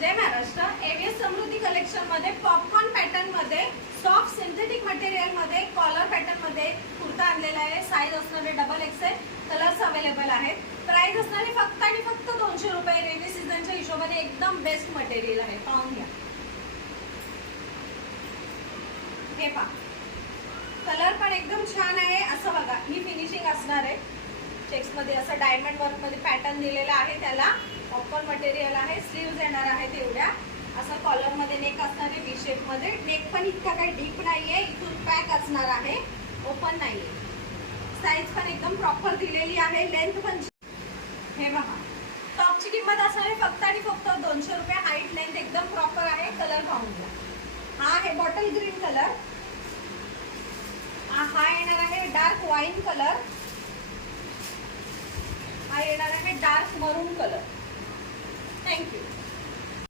जय Maharashtra. AVS समृद्धी collection मध्ये popcorn pattern मध्ये soft synthetic material मध्ये कॉलर पॅटर्न मध्ये कुर्ता आणलेला आहे. साईज असणारे डबल एक्सेल, कलर्स अवेलेबल आहेत. प्राइस असणारे फक्त आणि फक्त 200 रुपये. रेनी सीझनच्या हिशोबाने एकदम बेस्ट मटेरियल आहे, पाहून घ्या. हे पहा, कलर पण एकदम छान आहे. असं बघा, ही फिनिशिंग असणार आहे. चेक्स मध्ये असं डायमंड वर्क मध्ये पॅटर्न दिलेला आहे. त्याला पॉपकॉर्न मटेरियल आहे. स्लीव्ज येणार आहेत एवढ्या. असं कॉलर मध्ये नेक असणार आहे, वी शेप मध्ये. नेक पण इतका काही डीप नाहीये, इथून पॅक असणार आहे, ओपन नाहीये. साईज पण एकदम प्रॉपर दिलेली आहे. लेंथ पण हे बघा, टॉपची किंमत असणार आहे फक्त आणि फक्त 200 रुपये. हाईट लेंथ एकदम प्रॉपर आहे. कलर पाहून घ्या. हा आहे बॉटल ग्रीन कलर. हा येणार आहे डार्क वाईन कलर. हा येणार आहे डार्क मरून कलर. थँक्यू.